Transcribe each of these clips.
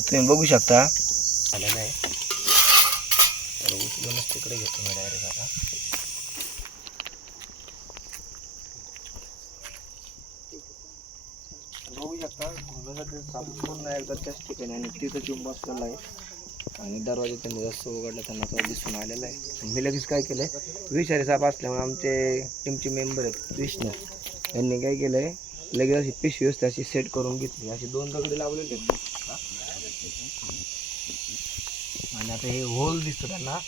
तुम्ही बघू शकता. आलेलं आहे तर उचलूनच तिकडे घेतो मी डायरेक्ट आता. बघू शकता पूर्ण एकदा त्याच ठिकाणी आणि तिथं येऊन बसलेला आहे. आणि दरवाजा त्यांनी जास्त उघडला त्यांना तो दिसून आलेला आहे. आणि मी लगेच काय केलं आहे विषारी साप असल्यामुळे आमचे टीमचे मेंबर आहेत विष्णू. यांनी काय केलं आहे लगेच अशी पिशवी असते अशी सेट करून घेतली. अशी दोन दगडे लावलेले आणि आता हे होल दिसतो त्यांना.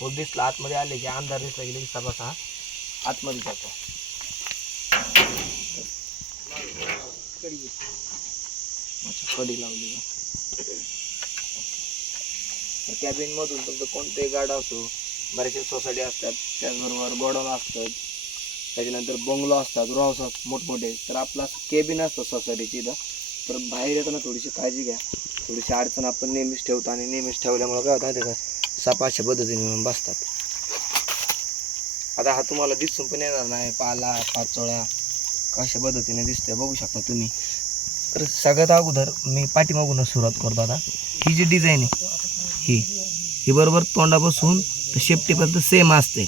होल दिसला आतमध्ये आले की अंधार दिसला की लगेच साप असा आतमध्ये जातो. कडी लावली कॅबिन मधून तुमचं कोणतेही गाडा असो बऱ्याचशा सोसायटी असतात त्याचबरोबर गोडाऊन असतात. त्याच्यानंतर बंगलो असतात रो असतात मोठमोठे तर आपला केबिन असतो सोसायटीची इथं तर बाहेर येताना थोडीशी काळजी घ्या. थोडीशी अडचण आपण नेहमीच ठेवतो आणि नेहमीच ठेवल्यामुळे काय होतं का? साप अशा पद्धतीने बसतात. आता हा तुम्हाला दिसून पण येणार नाही पाला पाचोळा कशा पद्धतीने दिसतंय बघू शकता तुम्ही. तर सगळ्यात अगोदर मी पाठीमागूनच सुरुवात करतो आता. ही जी डिझाईन आहे ही ही बरोबर तोंडापासून तर शेपटीपर्यंत सेम असते.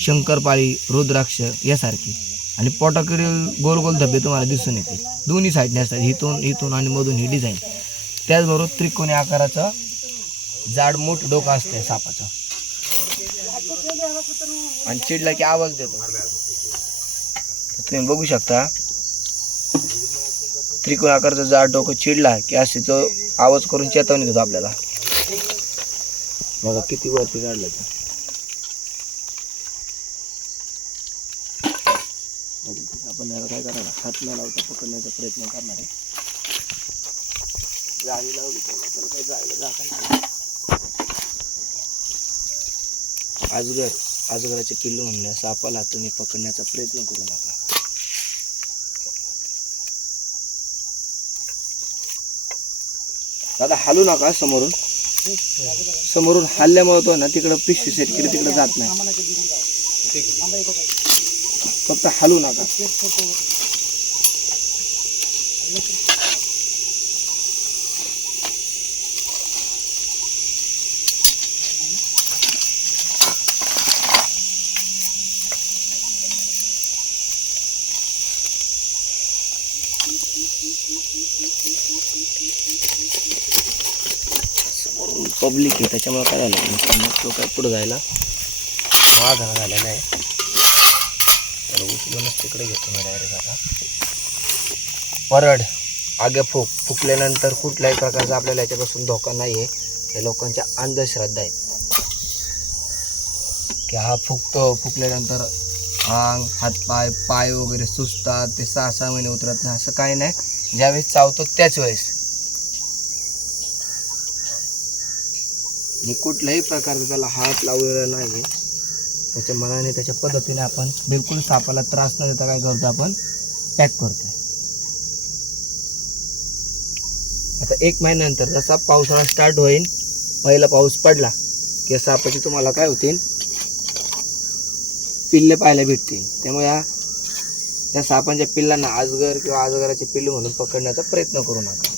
शंकरपाळी रुद्राक्ष यासारखी. आणि पोटाकडील गोल गोल धब्बे तुम्हाला दिसून येते दोन्ही साईडने असतात. इथून इथून आणि मधून ही डिझाईन त्याचबरोबर त्रिकोणी आकाराचं जाड मोठ डोकं असतं सापाचं. आणि चिडला की आवाज देतो. तुम्ही बघू शकता त्रिकोण आकाराचं जाड डोकं चिडला की असे तो आवाज करून चेतावणी देतो आपल्याला. बघा किती वरती काढलं ते बघू, आपण याला काय करणार हात न लावता पकडण्याचा प्रयत्न करणार आहे. जाळी लावली त्याला काही जायला जागा नाही. आजगर आजगराचे पिल्लू म्हणण्या सापाला तुम्ही पकडण्याचा प्रयत्न करू नका. दादा हालू नका समोरून. समोरून हल्ल्यामुळे तो ना तिकडं पिशवी सेट केली तिकडे जात नाही. फक्त हलू नका. समोरून पब्लिक आहे त्याच्यामुळे काय झालं? काय पुढं जायला? वाघ झालेला आहे. उचलूनच तिकडे घेतो मी डायरेक्ट आता. परड आगे फुक फुकल्यानंतर कुठल्याही प्रकारचा आपल्याला याच्यापासून धोका नाही आहे हे लोकांच्या अंधश्रद्धा आहेत. की हा फुकतो फुकल्यानंतर अंग हातपाय पाय वगैरे सुचतात ते सहा सहा महिने उतरत नाही असं काही नाही. ज्यावेळेस चावतो त्याच वेळेस. मी कुठल्याही प्रकारचा त्याला हात लावलेला नाही त्याच्या मनाने त्याच्या पद्धतीने आपण बिलकुल सापाला त्रास न देता काय करतो आपण? पॅक करतोय. आता एक महिन्यानंतर जसा पावसाळा स्टार्ट होईल पहिला पाऊस पडला की सापाची तुम्हाला काय होतील? पिल्ले पाहायला भेटतील. त्यामुळे या या सापांच्या पिल्लांना आजगर किंवा आजगराचे पिल्लू म्हणून पकडण्याचा प्रयत्न करू नका.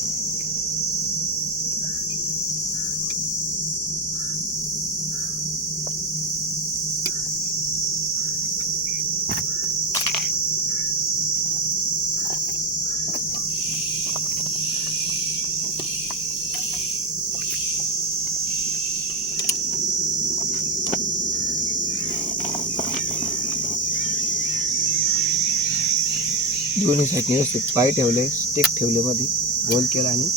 दोन्ही साईडने व्यवस्थित पाय ठेवले स्टेक ठेवले मध्ये. गोल केला आणि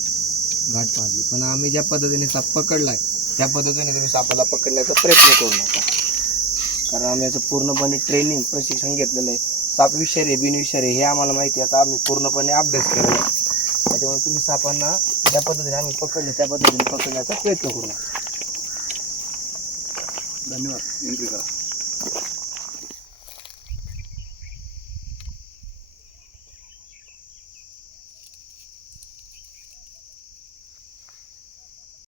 घाट बांधली पण आम्ही ज्या पद्धतीने साप पकडलाय त्या पद्धतीने तुम्ही सापाला पकडण्याचा प्रयत्न करू नका. कारण आम्ही याचं पूर्णपणे ट्रेनिंग प्रशिक्षण घेतलेलं आहे. साप विषारी बिनविषारी हे आम्हाला माहिती आहे. आता आम्ही पूर्णपणे अभ्यास केलेला आहे. त्याच्यामुळे तुम्ही सापांना ज्या पद्धतीने आम्ही पकडले त्या पद्धतीने पकडण्याचा प्रयत्न करू नका. धन्यवाद. एंट्री करा.